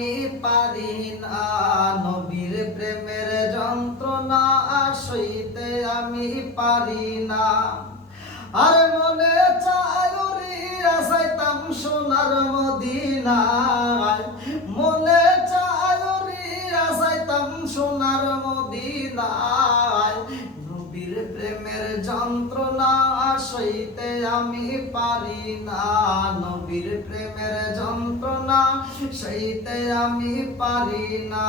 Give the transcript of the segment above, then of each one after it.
আমি পারি না, নবীর প্রেমের যন্ত্রণা সইতে আমি পারি না। আর মনে চায় উড়িয়া যাইতাম সোনার মদিনায়, মনে চায় উড়িয়া যাইতাম সোনার মদিনায়। নবীর প্রেমের যন্ত্রণা সইতে আমি পারি না, নবীর প্রেমের যন্ত্রণা সইতে আমি পারি না।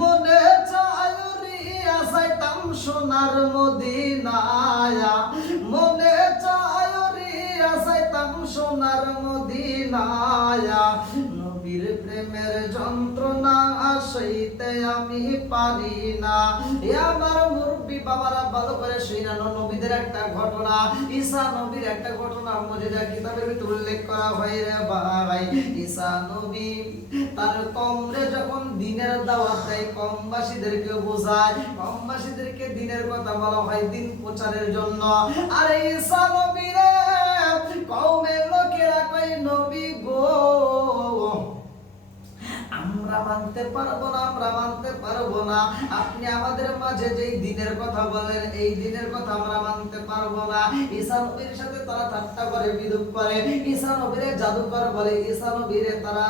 মনে চায় উড়িয়া যাইতাম সোনার মদিনায়, মনে চায় উড়িয়া যাইতাম সোনার মদিনায়। নবীর প্রেমের যন্ত্রণা সইতে আমি পারি না। আমার মুরব্বী বাবারা ভালো করে শুনানো নবীদের একটা ঘটনা, ঈসা নবীর একটা ঘটনা মুজিজা কিতাবের ভিতরে উল্লেখ করা হয় রে ভাই। ঈসা নবী তার কওমরে যখন দ্বীনের দাওয়াত দেয়, কওমবাসীদেরকে বোঝায়, কওমবাসীদেরকে দ্বীনের কথা বলা হয় দ্বীন প্রচারের জন্য। আর ঈসা নবী রে কওমের লোকেরা কয়, নবী গো আমরা মানতে পারবো না, আমরা মানতে পারবো না। আপনি আমাদের মাঝে যেই দ্বীনের কথা বলেন, এই দ্বীনের কথা আমরা মানতে পারবো না। ঈসা নবীর সাথে তারা ঠাট্টা করে, বিদ্রূপ করে, ঈসা নবীরে জাদুকর বলে, ঈসা নবীরে তারা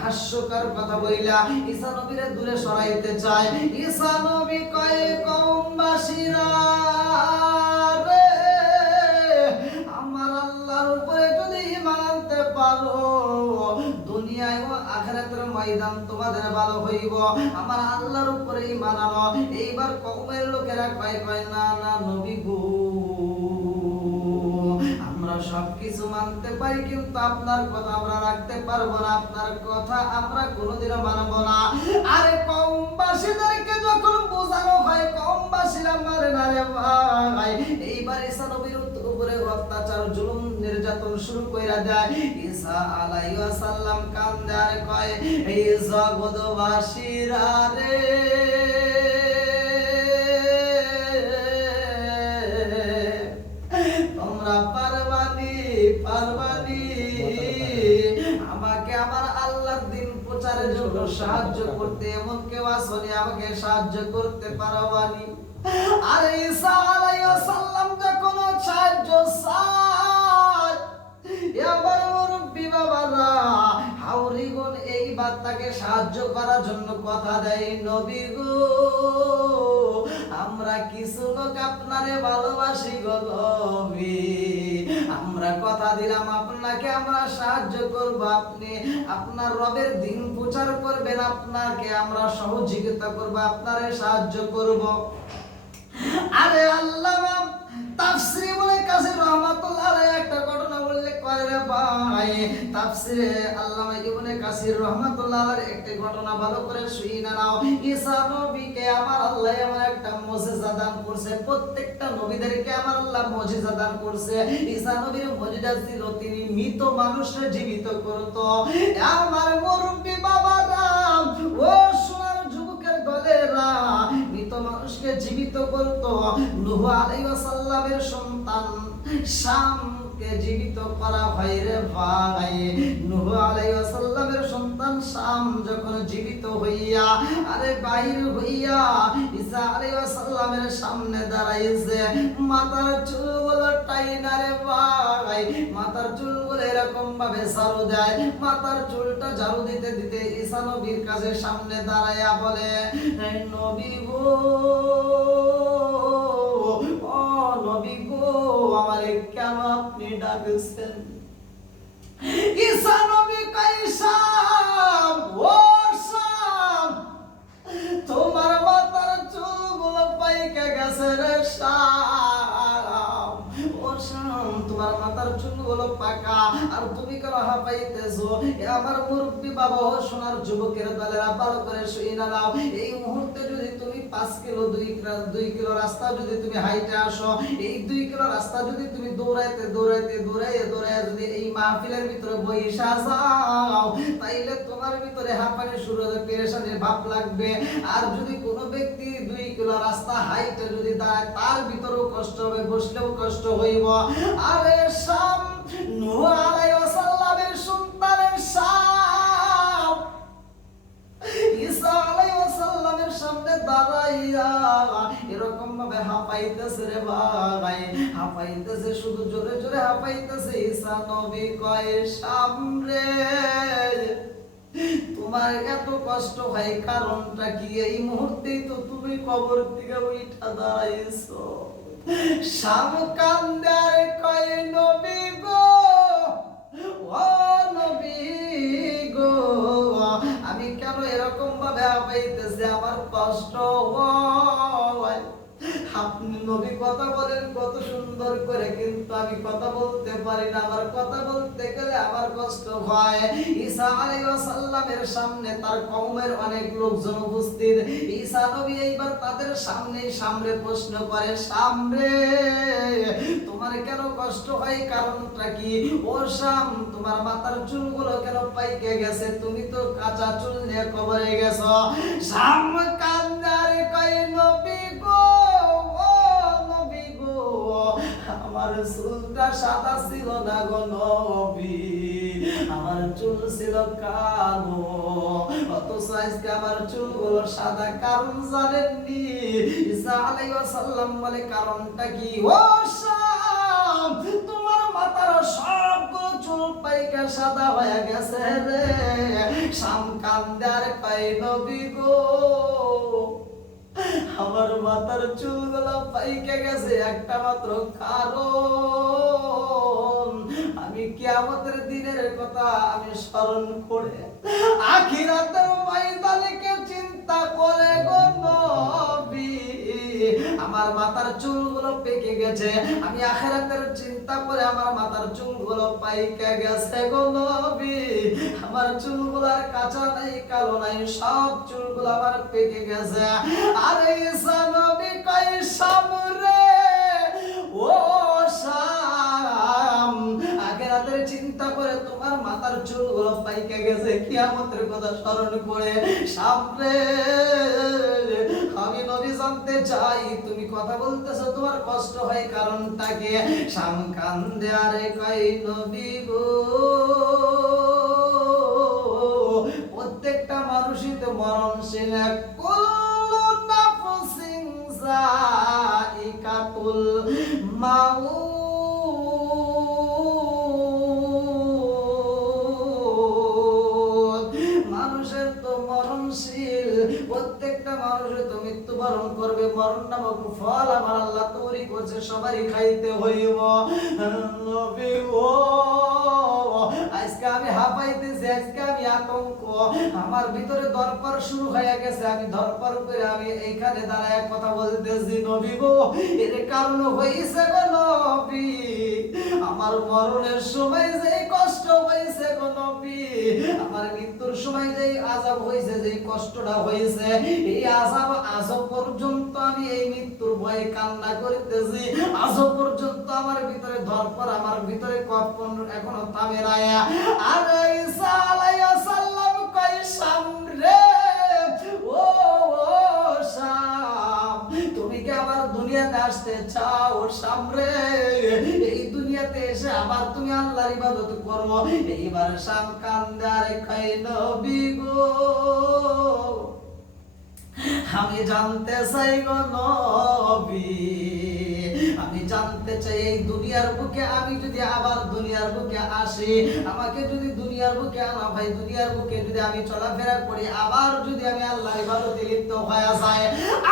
হাস্যকর কথা বইলা ঈসা নবীরে দূরে সরাইতে চায়। ঈসা নবী কয়, কওমবাসীরা রে, আমার আল্লাহর উপরে যদি ঈমান আনতে পারো, দুনিয়ায় ও আখিরাতের ময়দান তোমাদের ভালো হইব। আমার আল্লাহর উপরে ঈমান আনো। এইবার কওমের লোকেরা কয় না না নবী গো, আমরা সবকিছু মানতে পারি কিন্তু আপনার কথা আমরা রাখতে পারবো না, আপনার কথা আমরা কোনোদিনও মানব না। আরে কওমবাসীদেরকে যখন বোঝানো হয়, কওমবাসীরা মানে না রে ভাই। এইবার ঈসা নবীর উপরে অত্যাচার, জুলুম, নির্যাতন শুরু কইরা দেয়। ঈসা আলাইহিস সালাম কান্দে আর কয়, এই জগৎবাসীরা রে, তোমরা পারবানি আমাকে আমার আল্লাহর দ্বীন প্রচারের জন্য সাহায্য করতে? এমন কেউ আসনি আমাকে সাহায্য করতে পারবানি? আর ঈসা আলাইহিস সালাম যখন সাহায্য চায়, এবার মুরব্বি বাবারা হাওরিগণ এইবার তাকে সাহায্য করার জন্য কথা দেয়, নবী গো আমরা কিছু লোক আপনারে ভালোবাসি গো নবী, আমরা কথা দিলাম আপনাকে আমরা সাহায্য করব, আপনি আপনার রবের দ্বীন প্রচার করবেন, আপনাকে আমরা সহযোগিতা করব, আপনারে সাহায্য করব। আরে আল্লামা তাফসীরে ইবনে কাসির রাহমাতুল্লাহ আলাইহি একটা ঘটনা উল্লেখ করে রে ভাই। তাফসীরে আল্লামা ইবনে কাসির রাহমাতুল্লাহ আলাইহি একটা ঘটনা ভালো করে শুনে নাও। ঈসা নবীকে আমার আল্লাহ এমন একটা মুজিজা দান করছে, প্রত্যেকটা নবীদেরকে আমার আল্লাহ মুজিজা দান করছে। ঈসা নবীর মুজিজা ছিল তিনি মৃত মানুষকে জীবিত করত। আমার মুরব্বি বাবারা, ও সোনার যুবকের দলেরা, মৃত মানুষকে জীবিত করত। নূহ আলাইহিস সালামের সন্তান শামকে জীবিত করা হয় রে ভাই। নূহ আলাইহিস সালামের সন্তান শাম যখন জীবিত হইয়া আরে বাহির হইয়া ঈসা আলাইহিস সালামের সামনে দাঁড়াইছে, মাথার চুলগুলো টাইনা রে ভাই, মাথার চুলগুলো এরকম ভাবে ঝাড়ু দেয়। মাথার চুলটা ঝাড়ু দিতে দিতে ঈসা নবীর কাছে সামনে দাঁড়াইয়া বলে, নবী গো, ও নবী গো, আমারে কেন আপনি ডাকছেন? ঈসা নবী কয়, শাম, ও শাম, তোমার মাথার চুলগুলো পাইকে গেছে রে শাম, ও শাম, তোমার মাথার চুলগুলো পাকা আর তুমি কেন হাঁপাইতেছো? আমার মুরব্বি বাবা ও সোনার যুবকের দলেরা ভালো করে শুনে নাও। এই মুহূর্তে যদি তুমি 5 কিলো 2 কিলো রাস্তা যদি তুমি হাইটে আসো, এই 2 কিলো রাস্তা যদি তুমি দৌড়াইতে যদি এই মাহফিলের ভিতরে বইসা যাও, তাইলে তোমার ভিতরে হাঁপানি শুরু হবে, পেরেশানির ভাব লাগবে। আর যদি কোনো ব্যক্তি 2 কিলো রাস্তা হাইটে যদি দাঁড়ায়, তার ভিতরেও কষ্ট হবে, বসলেও কষ্ট হইব। আরে শাম, নূহ আলাইহিস সালামের সন্তানের শাম, রে ভাই, হাঁপাইতেছে, শুধু জোরে জোরে হাঁপাইতেছে। ঈসা নবী কয় সামনে তোমার এত কষ্ট হয় কারণটা কি? এই মুহূর্তেই তো তুমি কবর থেকে উঠা দাঁড়াইছো। শাম কান্দার কয় নবী গো, ও নবী গো, আমি কেন এরকম ভাবে হাঁপাইতেছি, আমার কষ্ট হয়। আপনি নবী কথা বলেন কত সুন্দর করে, কিন্তু আমি কথা বলতে পারি না, আমার কথা বলতে গেলে আমার কষ্ট হয়। ঈসা আলাইহিস সালামের সামনে তার কওমের অনেক লোকজন উপস্থিত। ঈসা নবী এইবার তাদের সামনে প্রশ্ন করে, সামনে তোমার কেন কষ্ট হয়, কারণটা কি? ও শাম, তোমার মাথার চুলগুলো কেন পাইকে গেছে? তুমি তো কাঁচা চুল নিয়ে কবরে গেছো। শাম কান্দারে কয় নবী গো, ও নবী গো, আমার চুলটা সাদা ছিল না গো নবী, আমার চুল ছিল কালো। অথচ আজকে আমার চুলগুলো সাদা, কারণ জানেননি? ঈসা আলাইহিস সালাম বলে কারণটা কি? ও শাম, তোমার মাথার সবগুলো চুল পাইকা সাদা হয়ে গেছে রে। শাম কান্দার কয় নবী গো, আমার মাথার চুলগুলো পাইকে গেছে একটা মাত্র কারণ, আমি কিয়ামতের দিনের কথা আমি স্মরণ করে আখিরাতের ময়দানে কে চিন্তা করে গো নবী, আমার মাথার চুলগুলো পেকে গেছে, আমি আখিরাতের চিন্তা করে আমার মাথার চুলগুলো পাইকে গেছে গো নবী, আমার চুলগুলো আর কাঁচা নাই, কালো নাই, সব চুলগুলো আমার পেকে গেছে। আরে ঈসা নবী কয় সামরে, ও শাম, আখিরাতের চিন্তা করে তোমার মাথার চুলগুলো পাইকে গেছে, কিয়ামতের কথা স্মরণ করে। সামনে আমি নবী জানতে চাই, তুমি কথা বলতেছো তোমার কষ্ট হয় কারণটা কি? শাম কান্দে আরে কয় নবী গো, প্রত্যেকটা মানুষই তো মরণশীল, কুল্লু নাফসিন যায়িকাতুল মাউত, মানুষের তো মরণশীল, প্রত্যেকটা মানুষের তো মৃত্যুবরণ করবে, মরণ নামক ফল আমার আল্লাহ তৈরি করছে, সবারই খাইতে হইব। নবী ও, আজকে আমি হাঁপাইতেছি, আজকে আমি আতঙ্ক, আমার ভিতরে দরপর শুরু হয়ে গেছে, আমি দরপর করে আমি এইখানে দাঁড়ায় কথা বলতেছি। নবী গো, এর কারণ হইছে গো নবী, আমার মরণের সময় যে কষ্ট হইছে গো নবী, আমার মৃত্যুর সময় যে আযাব হইছে, যে কষ্টটা হইছে, এই আযাব আজ পর্যন্ত আমি এই মৃত্যুর ভয়ে কান্না করিতেছি, আজ পর্যন্ত আমার ভিতরে ধরপর, আমার ভিতরে কম্পন এখনো থামে নাই। আর ঈসা আলাইহিস সালাম কয় সামরে, ও শাম, তুমি কি আবার দুনিয়াতে আসতে চাও? সামরে, এই দুনিয়াতে এসে আবার তুমি আল্লাহর ইবাদত করো? এইবার শাম কান্দারে কয় নবী গো, আমি জানতে চাই গো নবী, আমি জানতে চাই এই দুনিয়ার বুকে আমি যদি আবার দুনিয়ার বুকে আসি, আমাকে যদি দুনিয়ার বুকে আনা ভাই, দুনিয়ার বুকে যদি আমি চলাফেরা করি, আবার যদি আমি আল্লাহর ইবাদতে লিপ্ত হয়ে যাই,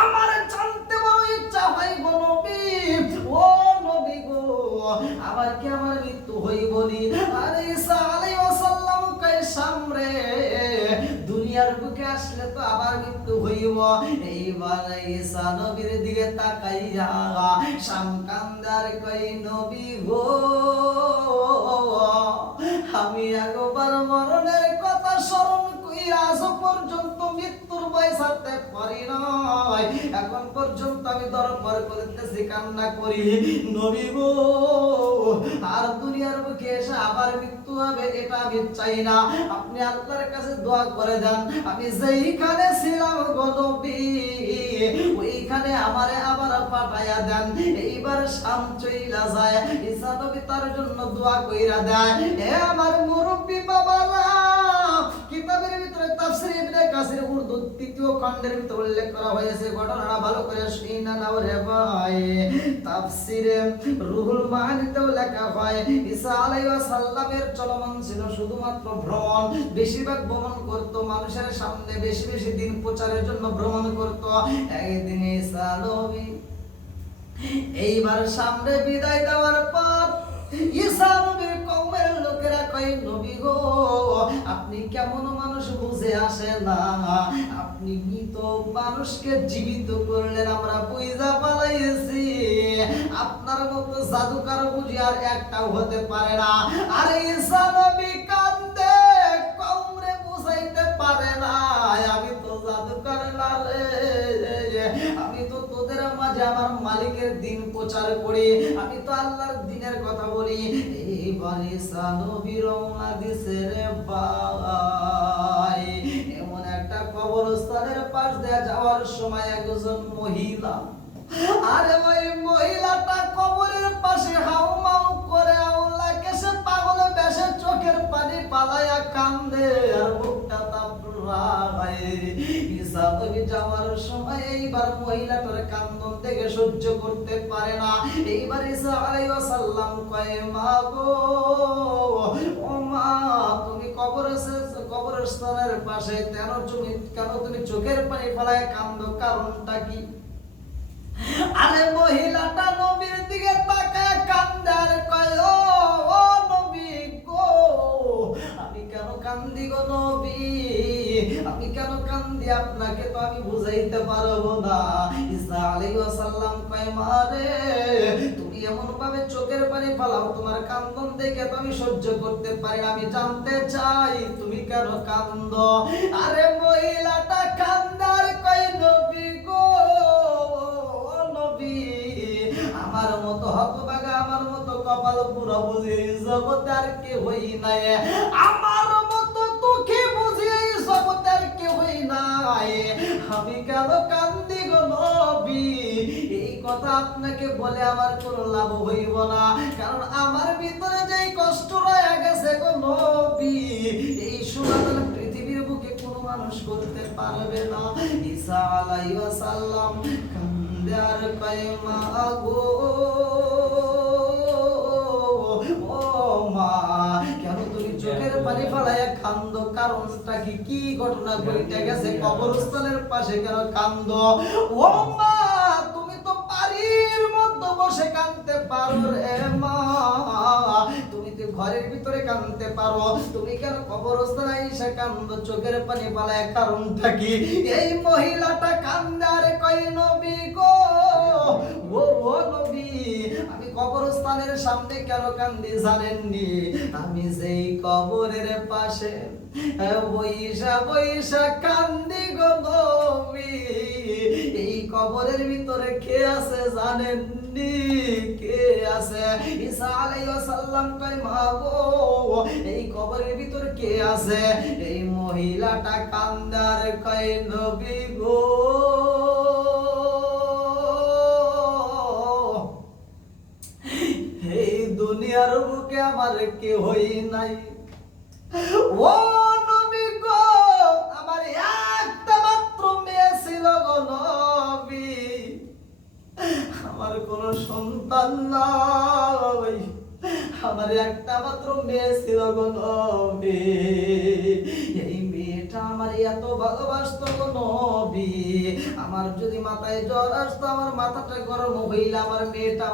আমার জানতে বড় ইচ্ছা হয় গো নবী, ও নবী গো, আবার কি আমার মৃত্যু হইবনি? আরে ঈসা আলাইহিস সালাম কয় সামরে, দুনিয়ার বুকে আসলে তো আবার মৃত্যু হইব। এইবার ঈসা নবীর দিকে তাকাইয়া শাম কান্দার কই নবী গো, আমি একবার মরণের কথা স্মরণ কইরা আজ পর্যন্ত মৃত্যুর ভয় ছাড়তে পারি নাই, এখন পর্যন্ত আমি দরবার করতেছি, কান্না করি। নবী গো, আর দুনিয়ার বুকে এসে আবার মৃত্যু হবে এটা আমি চাই না, আপনি আল্লাহর কাছে দোয়া করে দেন, আমি যেইখানে ছিলাম গো নবী, ওইখানে আমারে আবার পাঠাইয়া দেন। এইবার শাম চইলা যায়, ঈসা নবী তার জন্য দোয়া কইরা দেয়। এ আমার মুরব্বি বাবারা, কিতাবের ভিতরে তাফসীর ইবনে কাসির উর্দু 3য় খণ্ডের ভিতরে উল্লেখ করা হয়েছে। ঘটনাটা ভালো করে শুনে নাও রে ভাই। তাফসিরে রুহুল মানিতেও লেখা হয় ঈসা আলাইহিস সালামের চলমান ছিল শুধুমাত্র ভ্রমণ। বেশিরভাগ ভ্রমণ করত, মানুষের সামনে বেশি বেশি দিন প্রচারের জন্য ভ্রমণ করত। একদিন ঈসা নবী এইবার সামনে বিদায় দেওয়ার পর ঈসা নবীর কওমের লোকেরা কয়, নবী গো আপনি কেমন মানুষ বুঝে আসে না, আপনি মৃত মানুষকে জীবিত করলেন, আমরা বুঝা পালাইছি। আপনার মতো জাদুকর বুঝি আর একটাও হতে পারে না। আরে ঈসা নবী কান্দে, কওমরে বুঝাইতে পারে না আমি তো জাদুকর না রে, আমি তো তোদের মাঝে আমার মালিকের দিন প্রচার করি, আমি তো আল্লাহর দিনের কথা বলি। এইবার ঈসা নবী রওনা দিছে রে ভাই। এমন একটা কবরস্থানের পাশ দিয়ে যাওয়ার সময় একজন মহিলা, আরে ওই মহিলাটা কবরের পাশে হাউমাউ করে আল্লাহ কেসে পাগল বেশে চোখের পানি পালায়া কান্দে আর বুকটা তাপড়ায়। ঈসা নবী যাওয়ার সময় এইবার মহিলাটার কান্দন থেকে সহ্য করতে পারে না। এইবার ঈসা আলাইহিস সালাম কয়, মা গো ও মা, তুমি কবরস্থানের পাশে কেন তুমি চোখের পানি ফেলায় কান্দো, কারণটা কি? আরে মহিলাটা নবীর দিকে তাকায় কান্দে আর কয়, ও নবী গো আমি কেন কান্দি গো নবী, আমি কেন কান্দি আপনাকে তো আমি বুঝাইতে পারবো না। ঈসা আলাইহিস সালাম কয়, মারে তুমি এমন ভাবে চোখের পানি ফেলাও, তোমার কান্দন দেখে তো আমি সহ্য করতে পারি না, আমি জানতে চাই তুমি কেন কান্দো। আরে মহিলাটা কান্দার কয়, নবী গো আমার মতো হতভাগা, আমার মতো কপাল পুরা বুঝি জগতে আর কেউই নাই, আমার মতো দুঃখী বুঝি জগতে আর কেউই নাই, আমি কেন কান্দি গো নবী। এই কথা আপনাকে বলে আমার কোনো লাভ হইব না, কারণ আমার ভিতরে যেই কষ্ট রয়ে গেছে গো নবী, এই সমাধান পৃথিবীর বুকে কোনো মানুষ করতে পারবে না। ঈসা আলাইহিস সালাম কান্দার কয়, মা গো ও মা, কেন তুমি চোখের পানি ফেলাইয়া কান্দো, কারণটা কি? কি ঘটনা ঘটে গেছে কবরস্থানের পাশে কেন কান্দো? ও মা তুমি তো বাড়ির মধ্যে বসে কাঁদতে পারো রে মা, তুমি তো ঘরের ভিতরে কাঁদতে পারো, তুমি কেন কবরস্থানে এসে কান্দো চোখের পানি ফেলায়, কারণটা কি? এই মহিলাটা কান্দার কয়, নবী গো ও নবী আমি কবরস্থানের সামনে কেন কান্দি জানেননি? আমি যেই কবরের পাশে বইসা বইসা কান্দি গো নবী, এই কবরের ভিতরে কে আছে জানেননি? কে আছে? ঈসা আলাইহিস সালাম কয়, মা গো এই কবরের ভিতরে কে আছে? এই মহিলাটা কান্দার কয়, নবী গো এই দুনিয়ার বুকে আমার কেউই নাই, ও নবী গো আমার একটা মাত্র মেয়ে ছিল গো নবী, আমার কোনো সন্তান নাই, আমার একটা মাত্র মেয়ে ছিল গো নবী, এই মেয়েটা আমার এত ভালোবাসতো গো নবী, আমার যদি মাথায় জ্বর আসতো আমার মাথাটা গরম হইলে আমার মেয়েটা